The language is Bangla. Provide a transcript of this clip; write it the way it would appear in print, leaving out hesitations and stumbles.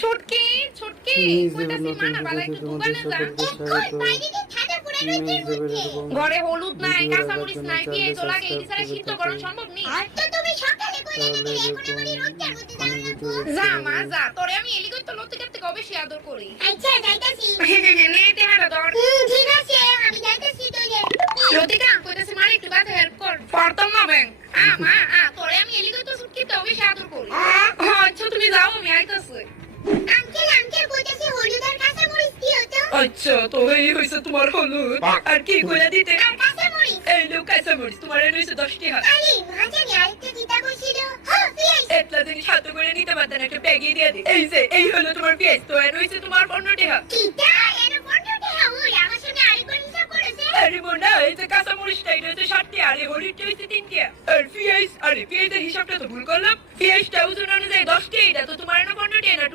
ছুটকি ছুটকি কইতাছি মানা বালা একটু দোকানে যা বাইরে দিয়ে ঠাডা পুরা রইতের মধ্যে ঘরে হলুদ নাই কাঁচামরিচ নাই পেঁয়াজ লাগে এই ছাড়া সিদ্ধ করা সম্ভব নেই আর তো তুমি সকালে কইলা না এখন আমারই রোজটার মধ্যে যা মা যা তোরে আমি এলি কই তো লতে করতে কবে সে আদর করি আচ্ছা যাইতাছি নেতে হাড়া ধর ঠিক আছে আমি যাইতাছি তোরে লতিকা কইতাছি মারে একটু বাতে হেল্প কর পারতাম না ব্যাং মা তোরে আমি এলি কই তো ছুটকি তো কবে সে আদর করি আচ্ছা তুমি যাও আমি আইতাছি আঙ্কেল কইতাছে হলুদ আর কাঁচামরিচ দিও তো আচ্ছা তো এই হইছে তোমার হলুদ আর কি কইলা দিতে আর কাঁচামরিচ এই লো কাঁচামরিচ তোমার এনে হইছে 10 টাকা আরে ভাজানি আরেকটা দিতা কইছিল হ্যাঁ পিয়াজ এতলা জিনিস হাতে করে নিতে পারতেন একটা ব্যাগই দিয়ে দে এই যে এই হলো তোমার পেঁয়াজ তো এনে হইছে তোমার 15 টাকা কিটা এর 15 টাকা ওই আমার সামনে আরেকবার হিসাব করেছে আরে বোনা এই যে কাঁচামরিচটা এটা হচ্ছে 60 টাকা আর এই হলুদটা হইছে 3 টাকা আর পেঁয়াজ আরে পেঁয়াজের হিসাবটা তো ভুল করলাম পেঁয়াজটা ওজন অনুযায়ী 10 টাকা এটা তো তোমার এনে 15 টাকা না